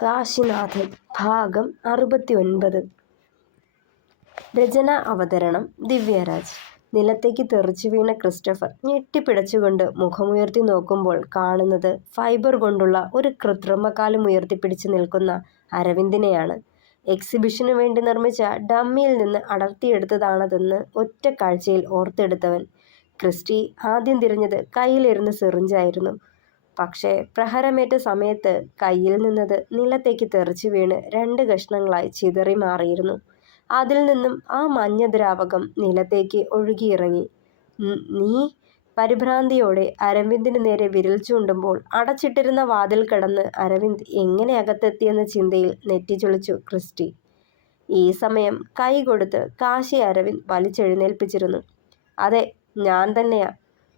കാശിനാഥൻ ഭാഗം 69. രചന അവതരണം ദിവ്യരാജ്. നിലത്തേക്ക് തെറിച്ചു വീണ ക്രിസ്റ്റഫർ ഞെട്ടിപ്പിടച്ചുകൊണ്ട് മുഖമുയർത്തി നോക്കുമ്പോൾ കാണുന്നത് ഫൈബർ കൊണ്ടുള്ള ഒരു കൃത്രിമക്കാലും ഉയർത്തിപ്പിടിച്ച് നിൽക്കുന്ന അരവിന്ദിനെയാണ്. എക്സിബിഷനു വേണ്ടി നിർമ്മിച്ച ഡമ്മിയിൽ നിന്ന് അടർത്തിയെടുത്തതാണതെന്ന് ഒറ്റ കാഴ്ചയിൽ ഓർത്തെടുത്തവൻ. ക്രിസ്റ്റി ആദ്യം തിരഞ്ഞത് കയ്യിലിരുന്ന് സിറിഞ്ചായിരുന്നു. പക്ഷേ പ്രഹരമേറ്റ സമയത്ത് കയ്യിൽ നിന്നത് നിലത്തേക്ക് തെറിച്ചു വീണ് 2 കഷ്ണങ്ങളായി ചിതറി മാറിയിരുന്നു. അതിൽ നിന്നും ആ മഞ്ഞ ദ്രാവകം നിലത്തേക്ക് ഒഴുകിയിറങ്ങി. നീ? പരിഭ്രാന്തിയോടെ അരവിന്ദിന് നേരെ വിരൽ ചൂണ്ടുമ്പോൾ അടച്ചിട്ടിരുന്ന വാതിൽ കടന്ന് അരവിന്ദ് എങ്ങനെ അകത്തെത്തിയെന്ന ചിന്തയിൽ നെറ്റിച്ചുളിച്ചു ക്രിസ്റ്റി. ഈ സമയം കൈ കൊടുത്ത് കാശി അരവിന്ദ് വലിച്ചെഴുന്നേൽപ്പിച്ചിരുന്നു. അതെ, ഞാൻ തന്നെയാ.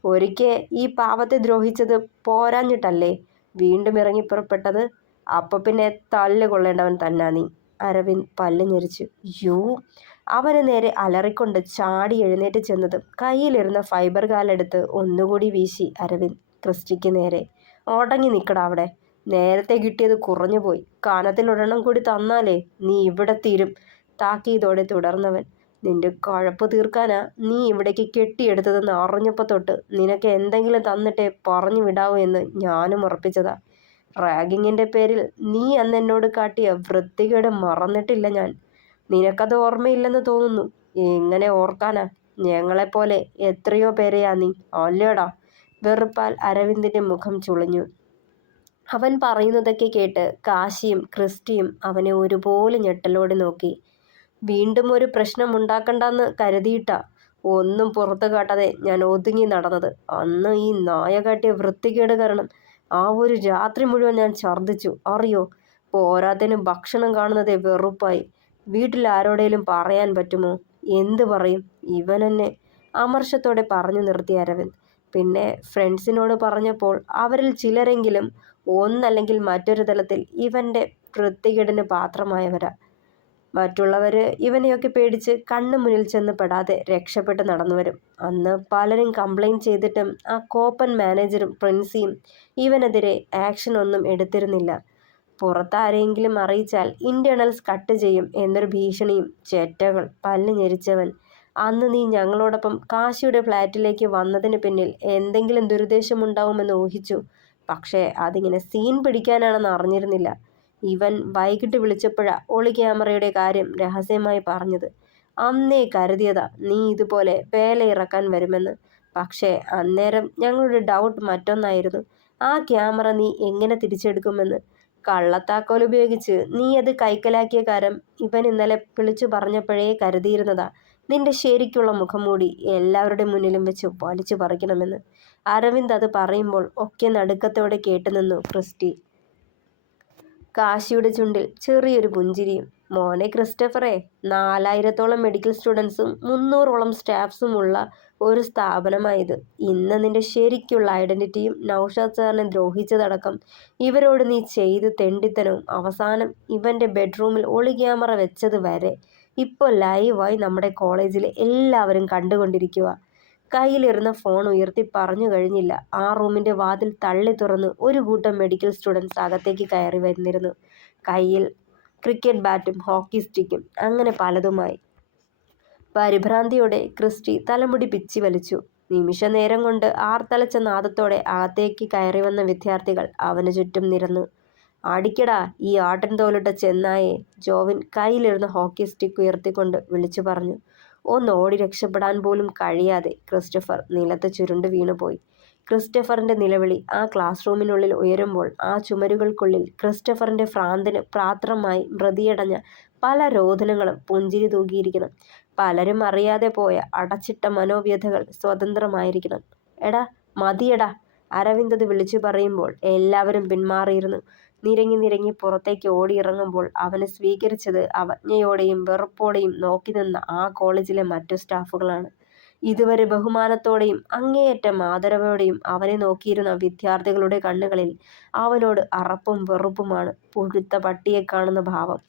ഒരിക്കൽ ഈ പാവത്തെ ദ്രോഹിച്ചത് പോരാഞ്ഞിട്ടല്ലേ വീണ്ടും ഇറങ്ങി പുറപ്പെട്ടത്? അപ്പൊ പിന്നെ തല്ല് കൊള്ളേണ്ടവൻ തന്നാ നീ. അരവിന്ദ് പല്ല് ഞെരിച്ചു. യൂ! അവന് നേരെ അലറിക്കൊണ്ട് ചാടി എഴുന്നേറ്റ് ചെന്നതും കയ്യിലിരുന്ന ഫൈബർ കാലെടുത്ത് ഒന്നുകൂടി വീശി അരവിന്ദ് ക്രിസ്റ്റിക്ക് നേരെ. ഓടങ്ങി നിൽക്കടാ അവിടെ. നേരത്തെ കിട്ടിയത് കുറഞ്ഞുപോയി. കനത്തിലൊരെണ്ണം കൂടി തന്നാലേ നീ ഇവിടെ തീരും. താക്കീതോടെ തുടർന്നവൻ. നിന്റെ കഴപ്പ് തീർക്കാനാ നീ ഇവിടേക്ക് കെട്ടിയെടുത്തതെന്ന് അറിഞ്ഞപ്പോൾ തൊട്ട് നിനക്ക് എന്തെങ്കിലും തന്നിട്ടേ പറഞ്ഞു വിടാവൂ എന്ന് ഞാനും ഉറപ്പിച്ചതാ. റാഗിങ്ങിൻ്റെ പേരിൽ നീ അന്ന് എന്നോട് കാട്ടിയ വൃത്തികേട് മറന്നിട്ടില്ല ഞാൻ. നിനക്കത് ഓർമ്മയില്ലെന്ന് തോന്നുന്നു. എങ്ങനെ ഓർക്കാനാ? ഞങ്ങളെപ്പോലെ എത്രയോ പേരെയാ നീ, അല്ലേടാ? വെറുപ്പാൽ അരവിന്ദിൻ്റെ മുഖം ചുളിഞ്ഞു. അവൻ പറയുന്നതൊക്കെ കേട്ട് കാശിയും ക്രിസ്റ്റിയും അവനെ ഒരുപോലെ ഞെട്ടലോടെ നോക്കി. വീണ്ടും ഒരു പ്രശ്നമുണ്ടാക്കണ്ടെന്ന് കരുതിയിട്ടാ ഒന്നും പുറത്തു കാട്ടാതെ ഞാൻ ഒതുങ്ങി നടന്നത്. അന്ന് ഈ നായ കാട്ടിയ വൃത്തികേട് കാരണം ആ ഒരു രാത്രി മുഴുവൻ ഞാൻ ഛർദ്ദിച്ചു, അറിയോ? പോരാത്തതിന് ഭക്ഷണം കാണുന്നതേ വെറുപ്പായി. വീട്ടിൽ ആരോടേലും പറയാൻ പറ്റുമോ? എന്ത് പറയും? ഇവനെന്നെ അമർഷത്തോടെ പറഞ്ഞു നിർത്തി അരവിന്ദ്. പിന്നെ ഫ്രണ്ട്സിനോട് പറഞ്ഞപ്പോൾ അവരിൽ ചിലരെങ്കിലും ഒന്നല്ലെങ്കിൽ മറ്റൊരു തലത്തിൽ ഇവൻ്റെ വൃത്തികേടിന് പാത്രമായവരാ. മറ്റുള്ളവർ ഇവനെയൊക്കെ പേടിച്ച് കണ്ണു മുന്നിൽ ചെന്ന് പെടാതെ രക്ഷപ്പെട്ട് നടന്നു വരും. അന്ന് പലരും കംപ്ലൈൻറ്റ് ചെയ്തിട്ടും ആ കോപ്പൻ മാനേജരും പ്രിൻസിയും ഇവനെതിരെ ആക്ഷൻ ഒന്നും എടുത്തിരുന്നില്ല. പുറത്താരെങ്കിലും അറിയിച്ചാൽ ഇൻറ്റേർണൽസ് കട്ട് ചെയ്യും എന്നൊരു ഭീഷണിയും. ചെറ്റകൾ! പല്ല് ഞെരിച്ചവൻ. അന്ന് നീ ഞങ്ങളോടൊപ്പം കാശിയുടെ ഫ്ലാറ്റിലേക്ക് വന്നതിന് പിന്നിൽ എന്തെങ്കിലും ദുരുദ്ദേശമുണ്ടാവുമെന്ന് ഊഹിച്ചു. പക്ഷേ അതിങ്ങനെ സീൻ പിടിക്കാനാണെന്ന് അറിഞ്ഞിരുന്നില്ല. ഇവൻ വൈകിട്ട് വിളിച്ചപ്പോഴാ ഒളി ക്യാമറയുടെ കാര്യം രഹസ്യമായി പറഞ്ഞത്. അന്നേ കരുതിയതാ നീ ഇതുപോലെ വേലയിറക്കാൻ വരുമെന്ന്. പക്ഷേ അന്നേരം ഞങ്ങളുടെ ഡൗട്ട് മറ്റൊന്നായിരുന്നു. ആ ക്യാമറ നീ എങ്ങനെ തിരിച്ചെടുക്കുമെന്ന്. കള്ളത്താക്കോൽ ഉപയോഗിച്ച് നീ അത് കൈക്കലാക്കിയ കാര്യം ഇവൻ ഇന്നലെ വിളിച്ചു പറഞ്ഞപ്പോഴേ കരുതിയിരുന്നതാ നിന്റെ ശരിക്കുള്ള മുഖംമൂടി എല്ലാവരുടെ മുന്നിലും വെച്ച് വലിച്ചു പറിക്കണമെന്ന്. അരവിന്ദ് അത് പറയുമ്പോൾ ഒക്കെ നടുക്കത്തോടെ കേട്ടുനിന്നു ക്രിസ്റ്റി. കാശിയുടെ ചുണ്ടിൽ ചെറിയൊരു പുഞ്ചിരിയും. മോനെ ക്രിസ്റ്റഫറെ, 4000-ഓളം മെഡിക്കൽ സ്റ്റുഡൻസും 300-ഓളം സ്റ്റാഫ്സും ഉള്ള ഒരു സ്ഥാപനമായത്. ഇന്ന് നിന്റെ ശരിക്കുള്ള ഐഡൻറ്റിറ്റിയും നൗഷാദ് സാറിനെ ദ്രോഹിച്ചതടക്കം ഇവരോട് നീ ചെയ്ത് തെണ്ടിത്തനവും അവസാനം ഇവൻ്റെ ബെഡ്റൂമിൽ ഒളി ക്യാമറ വെച്ചത് വരെ ഇപ്പോൾ ലൈവായി നമ്മുടെ കോളേജിലെ എല്ലാവരും കണ്ടുകൊണ്ടിരിക്കുക. കയ്യിലിരുന്ന ഫോൺ ഉയർത്തി പറഞ്ഞു കഴിഞ്ഞില്ല. ആ റൂമിൻ്റെ വാതിൽ തള്ളി തുറന്ന് ഒരു കൂട്ടം മെഡിക്കൽ സ്റ്റുഡൻസ് അകത്തേക്ക് കയറി വന്നിരുന്നു. കയ്യിൽ ക്രിക്കറ്റ് ബാറ്റും ഹോക്കി സ്റ്റിക്കും അങ്ങനെ പലതുമായി. പരിഭ്രാന്തിയോടെ ക്രിസ്റ്റി തലമുടി പിച്ചി വലിച്ചു. നിമിഷ നേരം കൊണ്ട് ആർത്തലച്ച നാദത്തോടെ അകത്തേക്ക് കയറി വന്ന വിദ്യാർത്ഥികൾ അവന് ചുറ്റും നിരന്നു. അടിക്കടാ ഈ ആട്ടിൻ തോലിട്ട ചെന്നായെ! ജോവിൻ കയ്യിലിരുന്ന ഹോക്കി സ്റ്റിക്ക് ഉയർത്തിക്കൊണ്ട് വിളിച്ചു പറഞ്ഞു. ഒന്ന് ഓടി രക്ഷപ്പെടാൻ പോലും കഴിയാതെ ക്രിസ്റ്റഫർ നിലത്ത് ചുരുണ്ടു വീണുപോയി. ക്രിസ്റ്റഫറിൻ്റെ നിലവിളി ആ ക്ലാസ് റൂമിനുള്ളിൽ ഉയരുമ്പോൾ ആ ചുമരുകൾക്കുള്ളിൽ ക്രിസ്റ്റഫറിൻ്റെ ഭ്രാന്തിന് പാത്രമായി മൃതിയടഞ്ഞ പല രോദനങ്ങളും പുഞ്ചിരി തൂകിയിരിക്കണം. പലരും അറിയാതെ പോയ അടച്ചിട്ട മനോവ്യഥകൾ സ്വതന്ത്രമായിരിക്കണം. എടാ മതിയടാ! അരവിന്ദ് അത് വിളിച്ചു പറയുമ്പോൾ എല്ലാവരും പിന്മാറിയിരുന്നു. നിരങ്ങി നിരങ്ങി പുറത്തേക്ക് ഓടിയിറങ്ങുമ്പോൾ അവനെ സ്വീകരിച്ചത് അവജ്ഞയോടെയും വെറുപ്പോടെയും നോക്കി നിന്ന ആ കോളേജിലെ മറ്റു സ്റ്റാഫുകളാണ്. ഇതുവരെ ബഹുമാനത്തോടെയും അങ്ങേയറ്റം ആദരവോടെയും അവനെ നോക്കിയിരുന്ന വിദ്യാർത്ഥികളുടെ കണ്ണുകളിൽ അവനോട് അറപ്പും വെറുപ്പുമാണ്. പുഴുത്ത പട്ടിയെ കാണുന്ന ഭാവം.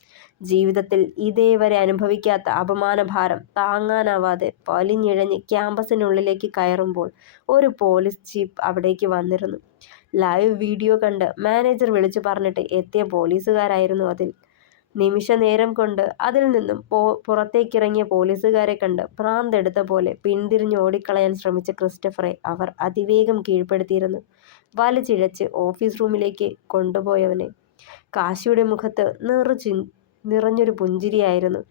ജീവിതത്തിൽ ഇതേവരെ അനുഭവിക്കാത്ത അപമാനഭാരം താങ്ങാനാവാതെ വലിഞ്ഞിഴഞ്ഞ് ക്യാമ്പസിനുള്ളിലേക്ക് കയറുമ്പോൾ ഒരു പോലീസ് ജീപ്പ് അവിടേക്ക് വന്നിരുന്നു. ലൈവ് വീഡിയോ കണ്ട് മാനേജർ വിളിച്ചു പറഞ്ഞിട്ട് എത്തിയ പോലീസുകാരായിരുന്നു അതിൽ. നിമിഷ നേരം കൊണ്ട് അതിൽ നിന്നും പുറത്തേക്കിറങ്ങിയ പോലീസുകാരെ കണ്ട് ഭ്രാന്തെടുത്ത പോലെ പിന്തിരിഞ്ഞ് ഓടിക്കളയാൻ ശ്രമിച്ച ക്രിസ്റ്റഫറെ അവർ അതിവേഗം കീഴ്പ്പെടുത്തിയിരുന്നു. വലിച്ചിഴച്ച് ഓഫീസ് റൂമിലേക്ക് കൊണ്ടുപോയവനെ. കാശിയുടെ മുഖത്ത് നിറഞ്ഞൊരു പുഞ്ചിരിയായിരുന്നു.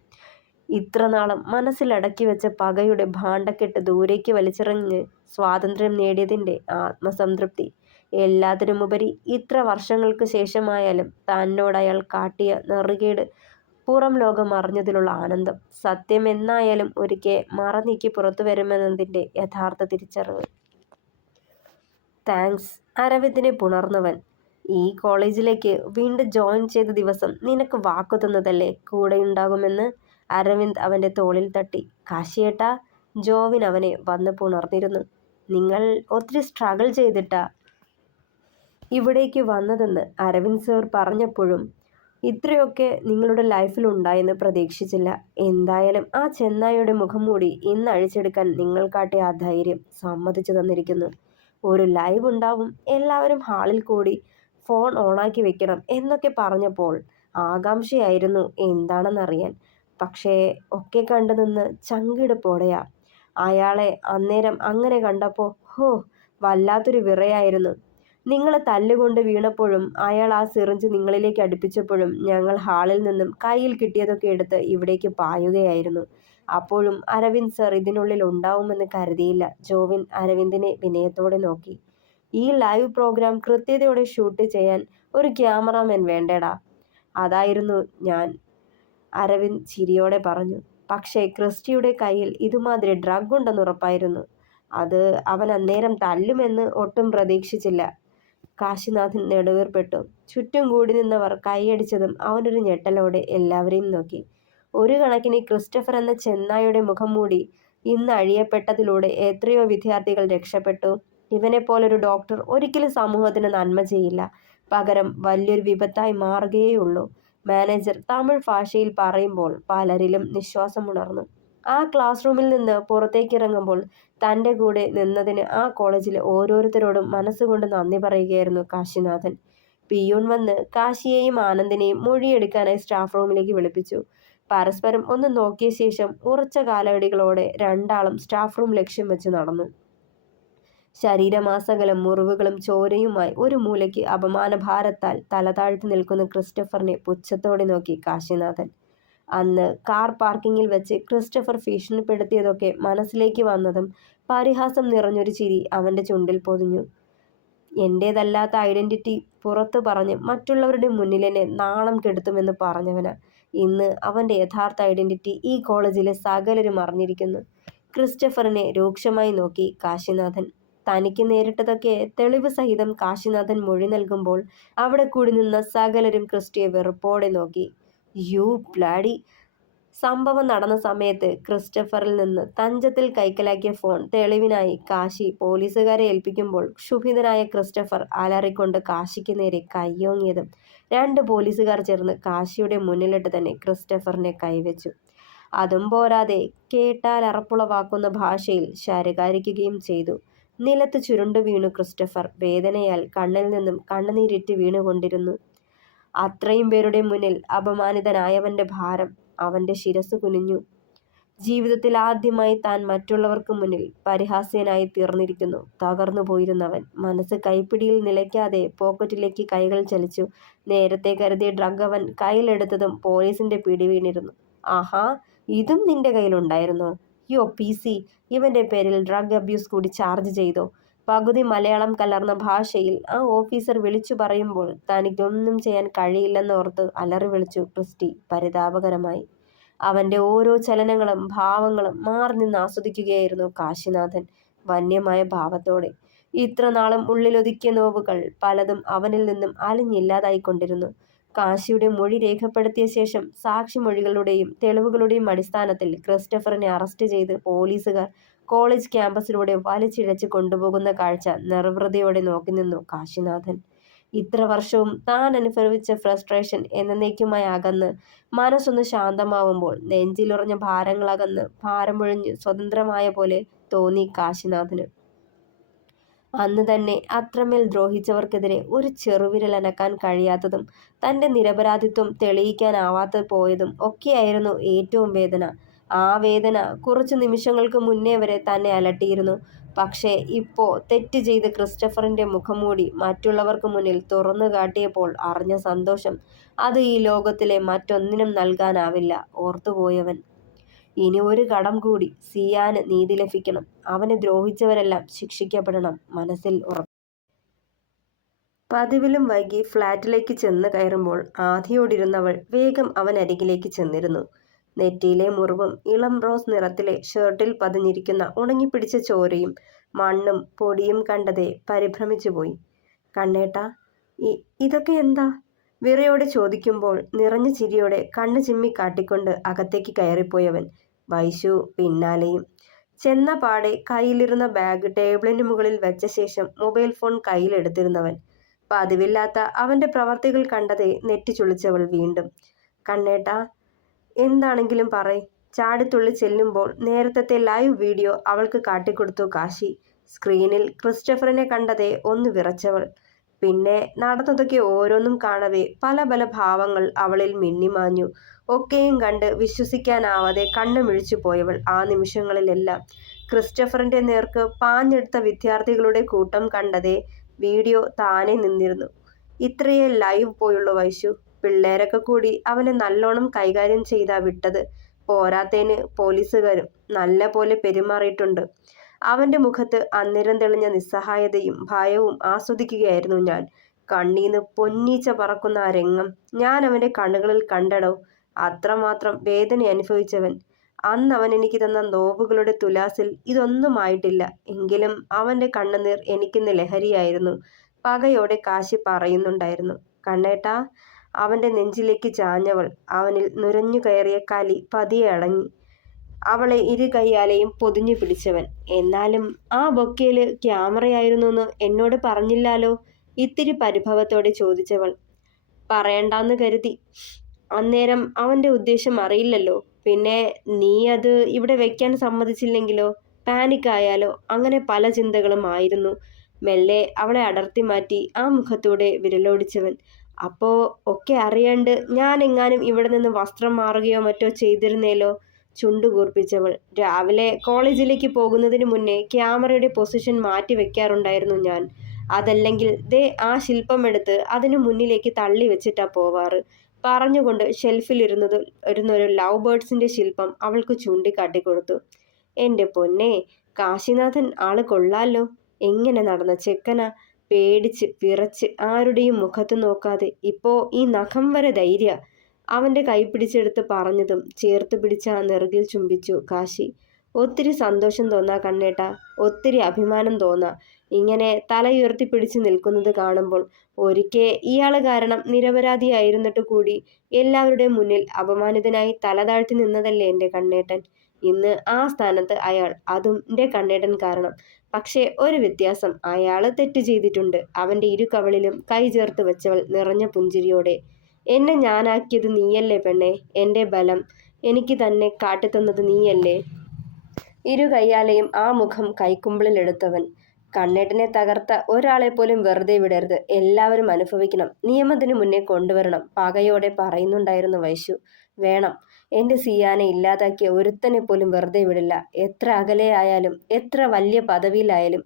ഇത്രനാളും മനസ്സിലടക്കി വെച്ച പകയുടെ ഭാണ്ഡക്കെട്ട് ദൂരേക്ക് വലിച്ചെറിഞ്ഞ് സ്വാതന്ത്ര്യം നേടിയതിൻ്റെ ആത്മസംതൃപ്തി. എല്ലാത്തിനുമുപരി ഇത്ര വർഷങ്ങൾക്ക് ശേഷമായാലും തന്നോട് അയാൾ കാട്ടിയ നെറുകേട് പുറം ലോകം അറിഞ്ഞതിലുള്ള ആനന്ദം. സത്യം എന്നായാലും ഒരിക്കൽ മറനീക്കി പുറത്തു വരുമെന്നതിൻ്റെ യഥാർത്ഥ തിരിച്ചറിവ്. താങ്ക്സ്, അരവിന്ദിനെ പുണർന്നവൻ. ഈ കോളേജിലേക്ക് വീണ്ടും ജോയിൻ ചെയ്ത ദിവസം നിനക്ക് വാക്കു തന്നതല്ലേ കൂടെയുണ്ടാകുമെന്ന്. അരവിന്ദ് അവൻ്റെ തോളിൽ തട്ടി. കാശിയേട്ടാ, ജോവിൻ അവനെ വന്ന് പുണർന്നിരുന്നു. നിങ്ങൾ ഒത്തിരി സ്ട്രഗിൾ ചെയ്തിട്ടാ ഇവിടേക്ക് വന്നതെന്ന് അരവിന്ദ് സർ പറഞ്ഞപ്പോഴും ഇത്രയൊക്കെ നിങ്ങളുടെ ലൈഫിലുണ്ടായെന്ന് പ്രതീക്ഷിച്ചില്ല. എന്തായാലും ആ ചെന്നായിയുടെ മുഖം മൂടി ഇന്ന് അഴിച്ചെടുക്കാൻ നിങ്ങൾ കാട്ടിയ ആ ധൈര്യം സമ്മതിച്ചു തന്നിരിക്കുന്നു. ഒരു ലൈവ് ഉണ്ടാവും, എല്ലാവരും ഹാളിൽ കൂടി ഫോൺ ഓണാക്കി വെക്കണം എന്നൊക്കെ പറഞ്ഞപ്പോൾ ആകാംക്ഷയായിരുന്നു എന്താണെന്നറിയാൻ. പക്ഷേ ഒക്കെ കണ്ടു നിന്ന് ചങ്കിടുപ്പോടെയാ. അയാളെ അന്നേരം അങ്ങനെ കണ്ടപ്പോൾ വല്ലാത്തൊരു വിറയായിരുന്നു. നിങ്ങൾ തല്ലുകൊണ്ട് വീണപ്പോഴും അയാൾ ആ സിറിഞ്ച് നിങ്ങളിലേക്ക് അടുപ്പിച്ചപ്പോഴും ഞങ്ങൾ ഹാളിൽ നിന്നും കയ്യിൽ കിട്ടിയതൊക്കെ എടുത്ത് ഇവിടേക്ക് പായുകയായിരുന്നു. അപ്പോഴും അരവിന്ദ് സർ ഇതിനുള്ളിൽ ഉണ്ടാവുമെന്ന് കരുതിയില്ല. ജോവിൻ അരവിന്ദിനെ വിനയത്തോടെ നോക്കി. ഈ ലൈവ് പ്രോഗ്രാം കൃത്യതയോടെ ഷൂട്ട് ചെയ്യാൻ ഒരു ക്യാമറാമാൻ വേണ്ടേടാ. അതായിരുന്നു ഞാൻ, അരവിന്ദ് ചിരിയോടെ പറഞ്ഞു. പക്ഷേ ക്രിസ്റ്റിയുടെ കയ്യിൽ ഇതുമാതിരി ഡ്രഗ് ഉണ്ടെന്ന് ഉറപ്പായിരുന്നു. അത് അവൻ അന്നേരം തല്ലുമെന്ന് ഒട്ടും പ്രതീക്ഷിച്ചില്ല. കാശിനാഥൻ നെടുവീർപ്പെട്ടു. ചുറ്റും കൂടി നിന്നവർ കൈയടിച്ചതും അവനൊരു ഞെട്ടലോടെ എല്ലാവരെയും നോക്കി. ഒരു കണക്കിന് ക്രിസ്റ്റഫർ എന്ന ചെന്നായുടെ മുഖം മൂടി ഇന്ന് അഴിയപ്പെട്ടതിലൂടെ എത്രയോ വിദ്യാർത്ഥികൾ രക്ഷപ്പെട്ടു. ഇവനെപ്പോലൊരു ഡോക്ടർ ഒരിക്കലും സമൂഹത്തിന് നന്മ ചെയ്യില്ല, പകരം വലിയൊരു വിപത്തായി മാറുകയേയുള്ളൂ. മാനേജർ തമിഴ് ഭാഷയിൽ പറയുമ്പോൾ പലരിലും നിശ്വാസമുണർന്നു. ആ ക്ലാസ് റൂമിൽ നിന്ന് പുറത്തേക്കിറങ്ങുമ്പോൾ തൻ്റെ കൂടെ നിന്നതിന് ആ കോളേജിലെ ഓരോരുത്തരോടും മനസ്സുകൊണ്ട് നന്ദി പറയുകയായിരുന്നു കാശിനാഥൻ. പിയൂൺ വന്ന് കാശിയെയും ആനന്ദിനെയും മൊഴിയെടുക്കാനായി സ്റ്റാഫ് റൂമിലേക്ക് വിളിപ്പിച്ചു. പരസ്പരം ഒന്ന് നോക്കിയ ശേഷം ഉറച്ച കാലടികളോടെ രണ്ടാളും സ്റ്റാഫ് റൂം ലക്ഷ്യം വെച്ച് നടന്നു. ശരീരമാസകലം മുറിവുകളും ചോരയുമായി ഒരു മൂലയ്ക്ക് അപമാനഭാരത്താൽ തലതാഴ്ത്തി നിൽക്കുന്ന ക്രിസ്റ്റഫറിനെ പുച്ഛത്തോടെ നോക്കി കാശിനാഥൻ. അന്ന് കാർ പാർക്കിങ്ങിൽ വെച്ച് ക്രിസ്റ്റഫർ ഭീഷണിപ്പെടുത്തിയതൊക്കെ മനസ്സിലേക്ക് വന്നതും പരിഹാസം നിറഞ്ഞൊരു ചിരി അവൻ്റെ ചുണ്ടിൽ പൊതിഞ്ഞു. എൻ്റേതല്ലാത്ത ഐഡൻറ്റിറ്റി പുറത്തു പറഞ്ഞ് മറ്റുള്ളവരുടെ മുന്നിൽ എന്നെ നാണം കെടുത്തുമെന്ന് പറഞ്ഞവനാ. ഇന്ന് അവൻ്റെ യഥാർത്ഥ ഐഡൻറ്റിറ്റി ഈ കോളേജിലെ സകലരും അറിഞ്ഞിരിക്കുന്നു. ക്രിസ്റ്റഫറിനെ രൂക്ഷമായി നോക്കി കാശിനാഥൻ. തനിക്ക് നേരിട്ടതൊക്കെ തെളിവ് സഹിതം കാശിനാഥൻ മൊഴി നൽകുമ്പോൾ അവിടെ കൂടി നിന്ന സകലരും ക്രിസ്റ്റിയെ വെറുപ്പോടെ നോക്കി. You bloody. സംഭവം നടന്ന സമയത്ത് ക്രിസ്റ്റഫറിൽ നിന്ന് തഞ്ചത്തിൽ കൈക്കലാക്കിയ ഫോൺ തെളിവിനായി കാശി പോലീസുകാരെ ഏൽപ്പിക്കുമ്പോൾ ക്ഷുഭിതനായ ക്രിസ്റ്റഫർ അലറിക്കൊണ്ട് കാശിക്ക് നേരെ കയ്യോങ്ങിയതും 2 പോലീസുകാർ ചേർന്ന് കാശിയുടെ മുന്നിലിട്ട് തന്നെ ക്രിസ്റ്റഫറിനെ കൈവച്ചു. അതും പോരാതെ കേട്ടാൽ അറപ്പുളവാക്കുന്ന ഭാഷയിൽ ശരകാരിക്കുകയും ചെയ്തു. നിലത്ത് ചുരുണ്ടു വീണു ക്രിസ്റ്റഫർ. വേദനയാൽ കണ്ണിൽ നിന്നും കണ്ണുനീരിറ്റ് വീണുകൊണ്ടിരുന്നു. അത്രയും പേരുടെ മുന്നിൽ അപമാനിതനായവൻ്റെ ഭാരം അവൻ്റെ ശിരസ് കുനിഞ്ഞു. ജീവിതത്തിൽ ആദ്യമായി താൻ മറ്റുള്ളവർക്ക് മുന്നിൽ പരിഹാസ്യനായി തീർന്നിരിക്കുന്നു. തകർന്നു പോയിരുന്നവൻ മനസ്സ് കൈപ്പിടിയിൽ നിലയ്ക്കാതെ പോക്കറ്റിലേക്ക് കൈകൾ ചലിച്ചു. നേരത്തെ കരുതിയ ഡ്രഗ് അവൻ കയ്യിലെടുത്തതും പോലീസിന്റെ പിടിവീണിരുന്നു. ആഹാ, ഇതും നിന്റെ കയ്യിലുണ്ടായിരുന്നോ? യോ PC, ഇവന്റെ പേരിൽ ഡ്രഗ് അബ്യൂസ് കൂടി ചാർജ് ചെയ്തോ? പകുതി മലയാളം കലർന്ന ഭാഷയിൽ ആ ഓഫീസർ വിളിച്ചു പറയുമ്പോൾ തനിക്കൊന്നും ചെയ്യാൻ കഴിയില്ലെന്നോർത്ത് അലറി വിളിച്ചു ക്രിസ്റ്റി പരിതാപകരമായി. അവൻ്റെ ഓരോ ചലനങ്ങളും ഭാവങ്ങളും മാറി നിന്ന് ആസ്വദിക്കുകയായിരുന്നു കാശിനാഥൻ വന്യമായ ഭാവത്തോടെ. ഇത്ര നാളും ഉള്ളിലൊതുക്കിയ നോവുകൾ പലതും അവനിൽ നിന്നും അലിഞ്ഞില്ലാതായിക്കൊണ്ടിരുന്നു. കാശിയുടെ മൊഴി രേഖപ്പെടുത്തിയ ശേഷം സാക്ഷിമൊഴികളുടെയും തെളിവുകളുടെയും അടിസ്ഥാനത്തിൽ ക്രിസ്റ്റഫറിനെ അറസ്റ്റ് ചെയ്ത് പോലീസുകാർ കോളേജ് ക്യാമ്പസിലൂടെ വലിച്ചിഴച്ച് കൊണ്ടുപോകുന്ന കാഴ്ച നിർവൃതിയോടെ നോക്കി നിന്നു കാശിനാഥൻ. ഇത്ര വർഷവും താൻ അനുഭവിച്ച ഫ്രസ്ട്രേഷൻ എന്നേക്കുമായി അകന്ന് മനസ്സൊന്ന് ശാന്തമാവുമ്പോൾ നെഞ്ചിലുറഞ്ഞ ഭാരങ്ങളകന്ന് ഭാരമൊഴിഞ്ഞ് സ്വതന്ത്രമായ പോലെ തോന്നി കാശിനാഥന്. അന്ന് തന്നെ അത്രമേൽ ദ്രോഹിച്ചവർക്കെതിരെ ഒരു ചെറുവിരലനക്കാൻ കഴിയാത്തതും തൻ്റെ നിരപരാധിത്വം തെളിയിക്കാനാവാതെ പോയതും ഒക്കെയായിരുന്നു ഏറ്റവും വേദന. ആ വേദന കുറച്ചു നിമിഷങ്ങൾക്ക് മുന്നേ വരെ തന്നെ അലട്ടിയിരുന്നു. പക്ഷേ ഇപ്പോൾ തെറ്റ് ചെയ്ത് ക്രിസ്റ്റഫറിൻ്റെ മുഖംമൂടി മറ്റുള്ളവർക്ക് മുന്നിൽ തുറന്നു കാട്ടിയപ്പോൾ അറിഞ്ഞ സന്തോഷം അത് ഈ ലോകത്തിലെ മറ്റൊന്നിനും നൽകാനാവില്ല. ഓർത്തുപോയവൻ. ഇനി ഒരു കടം കൂടി. സിയാന് നീതി ലഭിക്കണം. അവനെ ദ്രോഹിച്ചവരെല്ലാം ശിക്ഷിക്കപ്പെടണം. മനസ്സിൽ ഉറപ്പ്. പതിവിലും വൈകി ഫ്ലാറ്റിലേക്ക് ചെന്ന് കയറുമ്പോൾ ആധിയോടിരുന്നവൾ വേഗം അവനരികിലേക്ക് ചെന്നിരുന്നു. നെറ്റിയിലെ മുറിവും ഇളം റോസ് നിറത്തിലെ ഷർട്ടിൽ പതിഞ്ഞിരിക്കുന്ന ഉണങ്ങിപ്പിടിച്ച ചോരയും മണ്ണും പൊടിയും കണ്ടതേ പരിഭ്രമിച്ചുപോയി. കണ്ണേട്ടാ, ഇതൊക്കെ എന്താ? വിറയോടെ ചോദിക്കുമ്പോൾ നിറഞ്ഞ ചിരിയോടെ കണ്ണ് ചിമ്മി കാട്ടിക്കൊണ്ട് അകത്തേക്ക് കയറിപ്പോയവൻ. വൈശു പിന്നാലെയും. ചെന്ന പാടെ കയ്യിലിരുന്ന ബാഗ് ടേബിളിന് മുകളിൽ വെച്ച ശേഷം മൊബൈൽ ഫോൺ കയ്യിലെടുത്തിരുന്നവൻ. പതിവില്ലാത്ത അവൻ്റെ പ്രവർത്തികൾ കണ്ടതേ നെറ്റി ചുളിച്ചവൾ വീണ്ടും. കണ്ണേട്ടാ, എന്താണെങ്കിലും പറയ്. ചാടിത്തുള്ളി ചെല്ലുമ്പോൾ നേരത്തെ ലൈവ് വീഡിയോ അവൾക്ക് കാട്ടിക്കൊടുത്തു കാശി. സ്ക്രീനിൽ ക്രിസ്റ്റഫറിനെ കണ്ടതേ ഒന്ന് വിറച്ചവൾ. പിന്നെ നടന്നതൊക്കെ ഓരോന്നും കാണവേ പല പല ഭാവങ്ങൾ അവളിൽ മിന്നിമാഞ്ഞു. ഒക്കെയും കണ്ട് വിശ്വസിക്കാനാവാതെ കണ്ണുമിഴിച്ചു പോയവൾ ആ നിമിഷങ്ങളിലെല്ലാം. ക്രിസ്റ്റഫറിൻ്റെ നേർക്ക് പാഞ്ഞെടുത്ത വിദ്യാർത്ഥികളുടെ കൂട്ടം കണ്ടതേ വീഡിയോ താനെ നിന്നിരുന്നു. ഇത്രയേ ലൈവ് പോയുള്ളൂ വൈശു. പിള്ളേരൊക്കെ കൂടി അവനെ നല്ലോണം കൈകാര്യം ചെയ്താ വിട്ടത്. പോരാത്തേന് പോലീസുകാരും നല്ല പോലെ പെരുമാറിയിട്ടുണ്ട്. അവൻ്റെ മുഖത്ത് അന്നേരം തെളിഞ്ഞ നിസ്സഹായതയും ഭയവും ആസ്വദിക്കുകയായിരുന്നു ഞാൻ. കണ്ണീന്ന് പൊന്നീച്ച പറക്കുന്ന ആ രംഗം ഞാൻ അവൻ്റെ കണ്ണുകളിൽ കണ്ടടോ. അത്രമാത്രം വേദന അനുഭവിച്ചവൻ. അന്ന് അവൻ എനിക്ക് തന്ന നോവുകളുടെ തുലാസിൽ ഇതൊന്നും ആയിട്ടില്ല. എങ്കിലും അവൻ്റെ കണ്ണുനീർ എനിക്കിന്ന് ലഹരിയായിരുന്നു. പകയോടെ കാശി പറയുന്നുണ്ടായിരുന്നു. കണ്ണേട്ടാ. അവൻ്റെ നെഞ്ചിലേക്ക് ചാഞ്ഞവൾ. അവനിൽ നുരഞ്ഞു കയറിയ കലി പതിയെ അടങ്ങി. അവളെ ഇരു കൈയാലെയും പൊതിഞ്ഞു പിടിച്ചവൻ. എന്നാലും ആ ബൊക്കയില് ക്യാമറയായിരുന്നുവെന്ന് എന്നോട് പറഞ്ഞില്ലാലോ? ഇത്തിരി പരിഭവത്തോടെ ചോദിച്ചവൾ. പറയണ്ടാന്ന് കരുതി. അന്നേരം അവൻ്റെ ഉദ്ദേശം അറിയില്ലല്ലോ. പിന്നെ നീ അത് ഇവിടെ വെക്കാൻ സമ്മതിച്ചില്ലെങ്കിലോ? പാനിക്കായാലോ? അങ്ങനെ പല ചിന്തകളും ആയിരുന്നു. മെല്ലെ അവളെ അടർത്തി മാറ്റി ആ മുഖത്തൂടെ വിരലോടിച്ചവൻ. അപ്പോ ഒക്കെ അറിയാണ്ട് ഞാനെങ്ങാനും ഇവിടെ നിന്ന് വസ്ത്രം മാറുകയോ മറ്റോ ചെയ്തിരുന്നേലോ? ചുണ്ടുകൂർപ്പിച്ചവൾ. രാവിലെ കോളേജിലേക്ക് പോകുന്നതിന് മുന്നേ ക്യാമറയുടെ പൊസിഷൻ മാറ്റി വെക്കാറുണ്ടായിരുന്നു ഞാൻ. അതല്ലെങ്കിൽ ദേ ആ ശില്പമെടുത്ത് അതിനു മുന്നിലേക്ക് തള്ളി വെച്ചിട്ടാ പോവാറ്. പറഞ്ഞുകൊണ്ട് ഇരുന്നൊരു ലവ് ബേർഡ്സിന്റെ ശില്പം അവൾക്ക് ചൂണ്ടിക്കാട്ടിക്കൊടുത്തു. എൻ്റെ പൊന്നെ, കാശിനാഥൻ ആള് കൊള്ളാലോ. എങ്ങനെ നടന്ന ചെക്കനാ. പേടിച്ച് വിറച്ച് ആരുടെയും മുഖത്ത് നോക്കാതെ ഇപ്പോ ഈ നഖം വരെ ധൈര്യ. അവൻ്റെ കൈ പിടിച്ചെടുത്ത് പറഞ്ഞതും ചേർത്ത് പിടിച്ച ആ നെറുകിൽ ചുംബിച്ചു കാശി. ഒത്തിരി സന്തോഷം തോന്നാ കണ്ണേട്ടാ. ഒത്തിരി അഭിമാനം തോന്നാ ഇങ്ങനെ തലയുയർത്തി പിടിച്ച് നിൽക്കുന്നത് കാണുമ്പോൾ. ഒരിക്കൽ ഇയാൾ കാരണം നിരപരാധിയായിരുന്നിട്ട് കൂടി എല്ലാവരുടെയും മുന്നിൽ അപമാനിതനായി തല താഴ്ത്തി നിന്നതല്ലേ എൻ്റെ കണ്ണേട്ടൻ. ഇന്ന് ആ സ്ഥാനത്ത് അയാൾ. അതും എൻ്റെ കണ്ണേട്ടൻ കാരണം. പക്ഷേ ഒരു വ്യത്യാസം. അയാൾ തെറ്റ് ചെയ്തിട്ടുണ്ട്. അവൻ്റെ ഇരു കവളിലും കൈ ചേർത്ത് വെച്ചവൾ നിറഞ്ഞ പുഞ്ചിരിയോടെ. എന്നെ ഞാനാക്കിയത് നീയല്ലേ പെണ്ണെ. എൻ്റെ ബലം എനിക്ക് തന്നെ കാട്ടിത്തന്നത് നീയല്ലേ. ഇരു കയ്യാലെയും ആ മുഖം കൈക്കുമ്പിളിലെടുത്തവൻ. കണ്ണേട്ടനെ തകർത്ത ഒരാളെ പോലും വെറുതെ വിടരുത്. എല്ലാവരും അനുഭവിക്കണം. നിയമത്തിന് മുന്നേ കൊണ്ടുവരണം. പകയോടെ പറയുന്നുണ്ടായിരുന്നു വൈശു. വേണം. എൻ്റെ സിയാനെ ഇല്ലാതാക്കിയ ഒരുത്തനെ പോലും വെറുതെ വിടില്ല. എത്ര അകലെയായാലും എത്ര വലിയ പദവിയിലായാലും.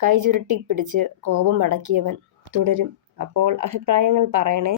കൈ ചുരുട്ടി പിടിച്ച് കോപം അടക്കിയവൻ. തുടരും. അപ്പോൾ അഭിപ്രായങ്ങൾ പറയണേ.